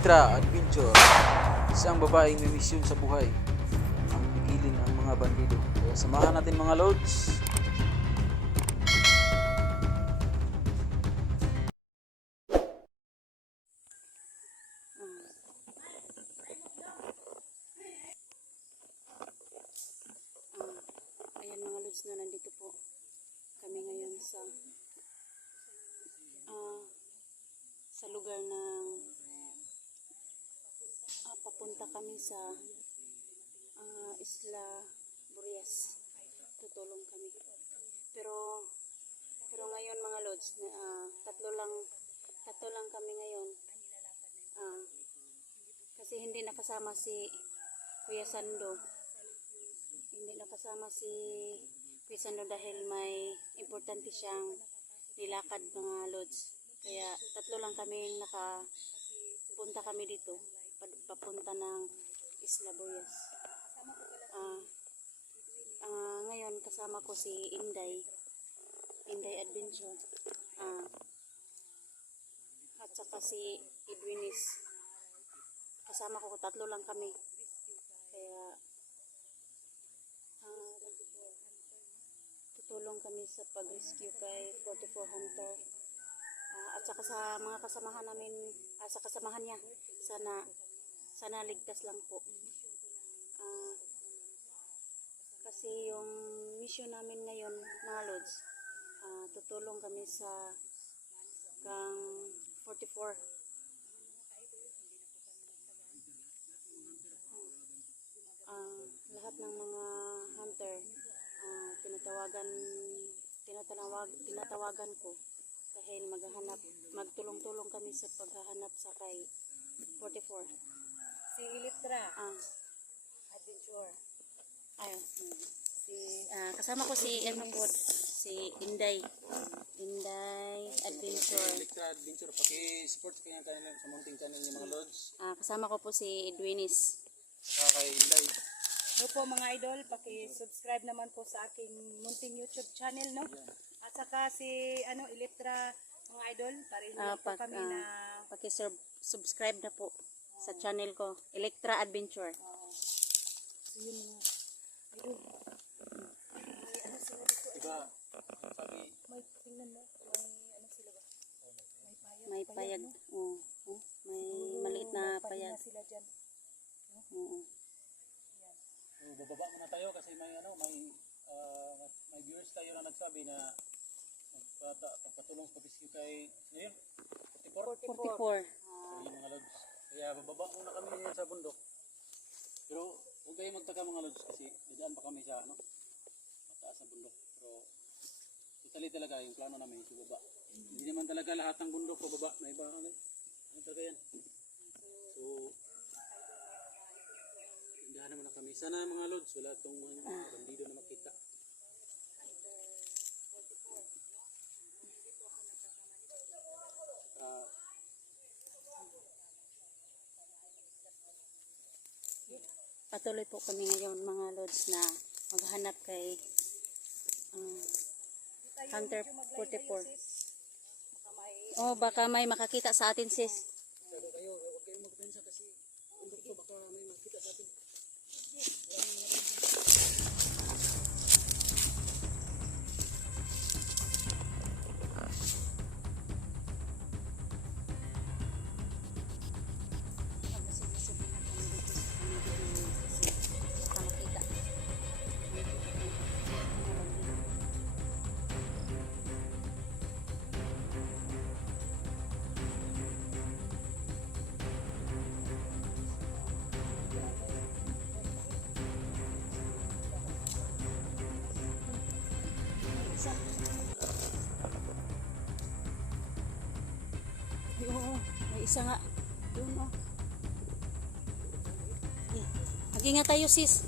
Electra Adventure. Isang babaeng may misyon sa buhay ang pigilin ang mga bandido. Kaya samahan natin mga lods. Ayan mga lods na nandito po kami ngayon sa lugar ng papunta kami sa Isla Burias. Tutulong kami. Pero ngayon mga lods, tatlo lang kami ngayon. Kasi hindi nakasama si Kuya Sando. Hindi nakasama si Kuya Sando dahil may importante siyang nilakad mga lods. Kaya tatlo lang kami nakapunta kami dito. Papunta ng Isla Burias. Ngayon kasama ko si Inday Adventure. At saka si Edwinis. Kasama ko, tatlo lang kami. Kaya tutulong kami sa pag-rescue kay 44 Hunter. At saka sa mga kasamahan namin, sa kasamahan niya, sana ligtas lang po. Kasi yung mission namin ngayon mga lods, tutulong kami sa gang 44. Lahat ng mga hunter, tinatawagan ko dahil magtulong-tulong kami sa paghahanap sa kay 44. Si Electra Adventure. Ayun. Kasama ko si Inday Adventure. Electra Adventure, paki-support kaya kanila sa mountain channel ng mga lods. Kasama ko po si Edwinis. Kay Inday. No po mga idol, paki-subscribe naman po sa aking munting YouTube channel, no? At saka si Electra mga idol, pareho po kami na Paki-subscribe na po sa channel ko, Electra Adventure. so yun mga idol. Diba? Sabi, May tingnan mo, may sila ba? May payag. no? May maliit na payag. Na sila dyan. Oo. bababa muna tayo kasi may viewers tayo na nagsabi na magpatulong sa pag-rescue kay ngayon 44. 44. So yun mga lods. Kaya bababa muna kami ngayon sa bundok. Pero huwag kayong magtaka mga lods kasi dadaan pa kami sa mataas na bundok. Pero totally talaga yung plano namin sa baba. Hindi naman talaga lahat ng bundok pababa. May iba ano talaga yan. So tindahan naman na kami. Sana mga lods wala itong bandido na makita. Patuloy po kami ngayon mga lods na maghanap kay Hunter 44. Baka may makakita sa atin sis. Huwag kayong magpensa kasi bundok to baka may makita sa atin. Oo, may isa nga. Doon Mag-ingat tayo sis.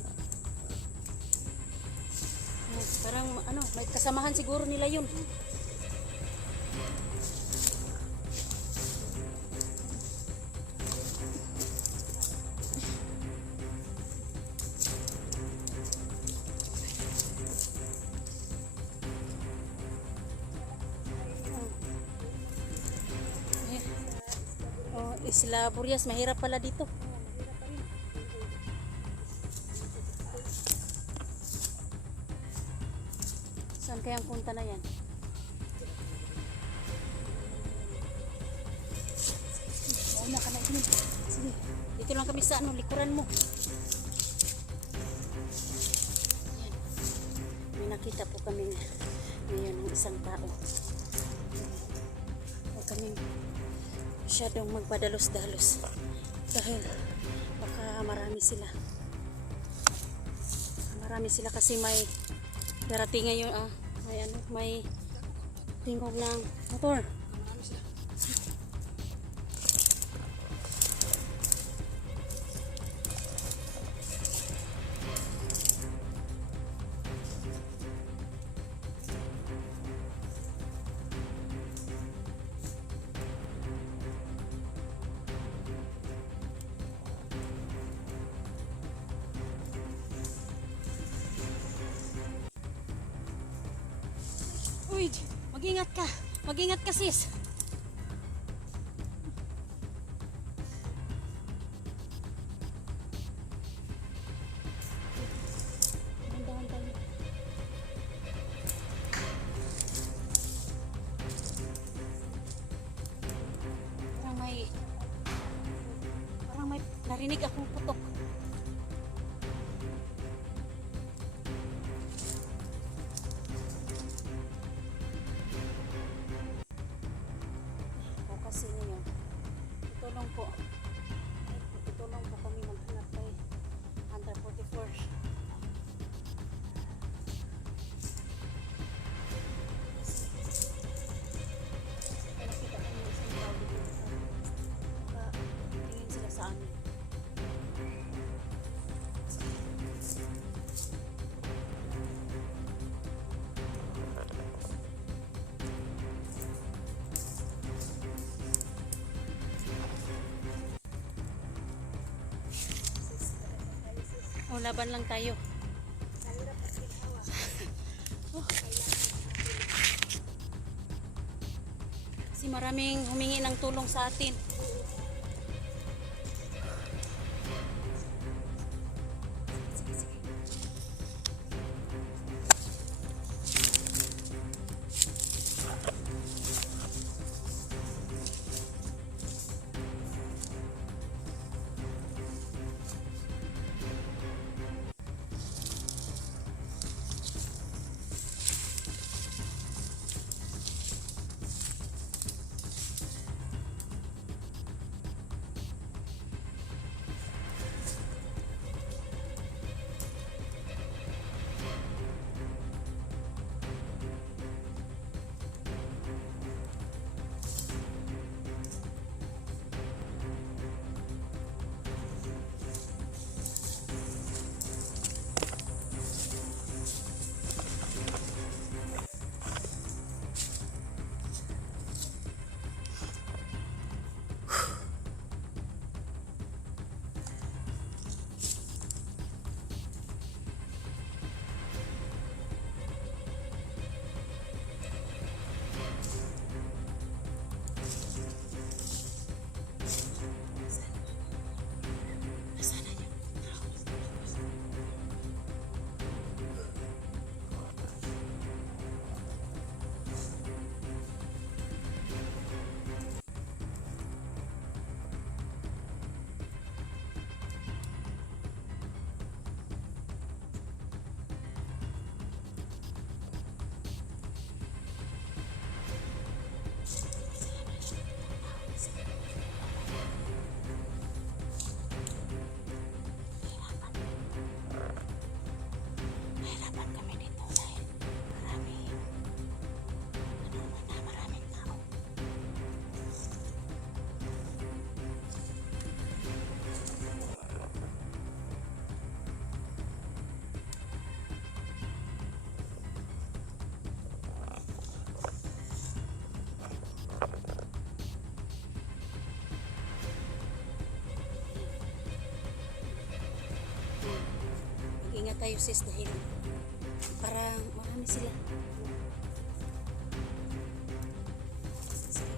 Parang may kasamahan siguro nila yun. Isla Burias, mahirap pala dito. Mahirap pa rin. Saan kayang punta na yan? Mauna ka na itin. Sige, dito lang kami sa ano, likuran mo. Yan. May nakita po kami ngayon ng isang tao. Huwag kaming masyadong magpadalos-dalos dahil baka marami sila. Marami sila kasi may darating ngayon, may tingog ng motor. Uy, mag-ingat ka. Mag-ingat ka, sis. Dahan-dahan tayo. Parang may narinig akong putok. O kasi ngayon, tutulong po kami maghanap kay Hunter 44. Ay, nakita ko yung isang tao dito. Nakatingin sila sa amin. O, laban lang tayo. Oh. Kasi maraming humingi ng tulong sa atin. Ingat tayo sis dahil parang marami sila. Sige.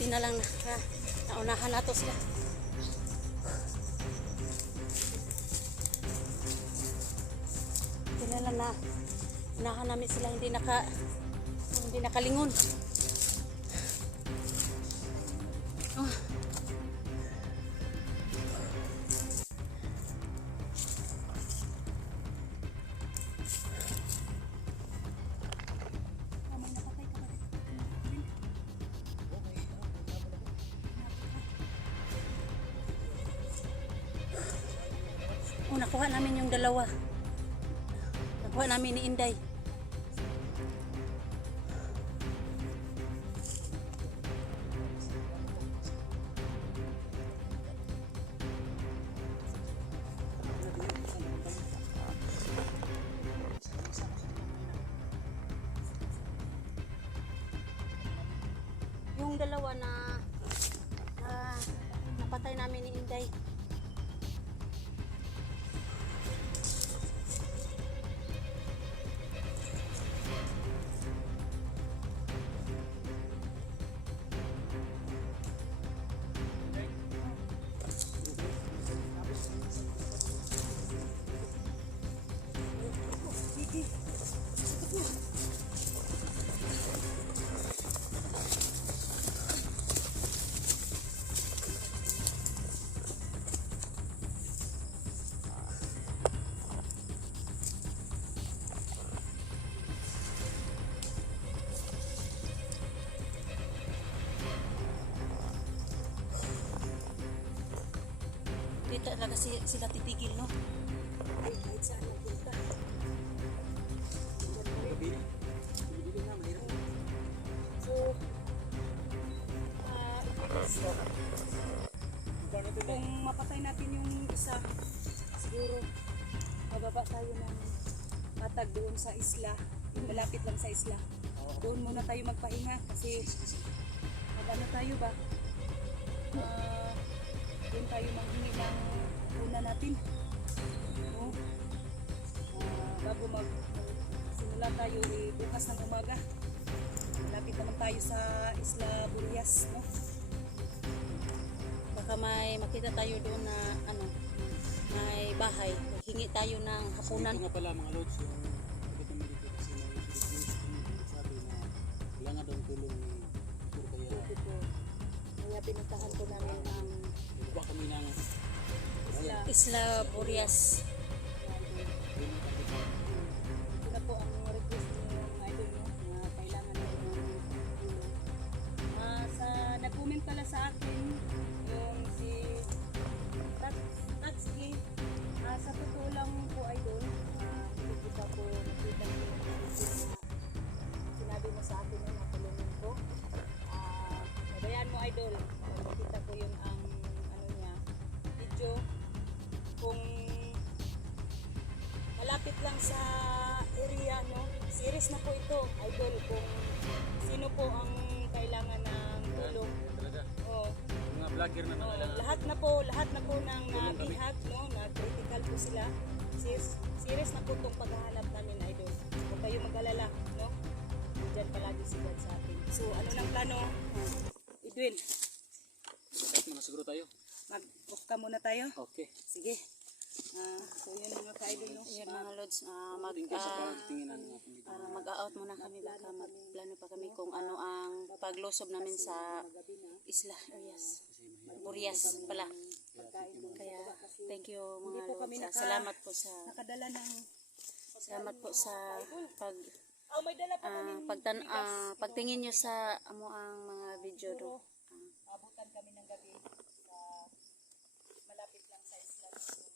Buti na lang naunahan nato sila. Buti na lang na unahan namin sila, hindi nakalingon. Oh. Oh, nakuha namin yung dalawa. Nakuha namin ni Inday. Yung dalawa na napatay namin ni Inday. Hindi talaga sila titigil, no? Ay, kahit saan magpunta. So, kung mapatay natin yung isa, siguro mababa tayo ng matag doon sa isla, yung malapit lang sa isla. Doon muna tayo magpahinga kasi ano tayo ba? Doon tayo manghingi ng una natin. No? Bago simula tayo bukas ng umaga. Malapit naman tayo sa Isla Burias, no? Baka may makita tayo doon na may bahay. Hingi tayo ng hapunan. Ito nga pala mga lods, yung kapit naman dito kasi may sabi na kailangan daw ng tulong ni Tur, Kaya pinuntahan ko namin ang baba kami ng Isla Burias. ito na po ang request niyo mga idol, no? Na kailangan na ng tulong. Nag-comment pala sa akin yung si Tatsuki. Sa totoo lang po idol, hindi kita po nakita niyo yung video na sinabi mo sa akin na tulungan ko. Nabayaan mo idol, nakita ko yung ang niya, video kung malapit lang sa area, no? Series na po ito idol, kung sino po ang kailangan ng tulong. talaga. Oh, Mga vlogger na nangailangan. lahat na po ng bihag, no, na critical po sila. Serious na po itong paghahanap namin idol. Huwag kayo mag-alala, no? Diyan palagi si God sa atin. So ano nang plano? Edwin, Kahit muna siguro tayo. mag-off ka muna tayo. Okay. Sige. So yun mga ka-idol, no? Yan mga lods, Thank you sa pagtingin ng ating video. mag-out muna kami, baka magplano pa kami kung ano ang paglusob namin sa Isla Burias pala. Kaya thank you mga lods. Salamat po sa Nakadala ng may dala pa pagtingin nyo sa ang mga video do. abutan kami ng gabi sa malapit lang sa isla.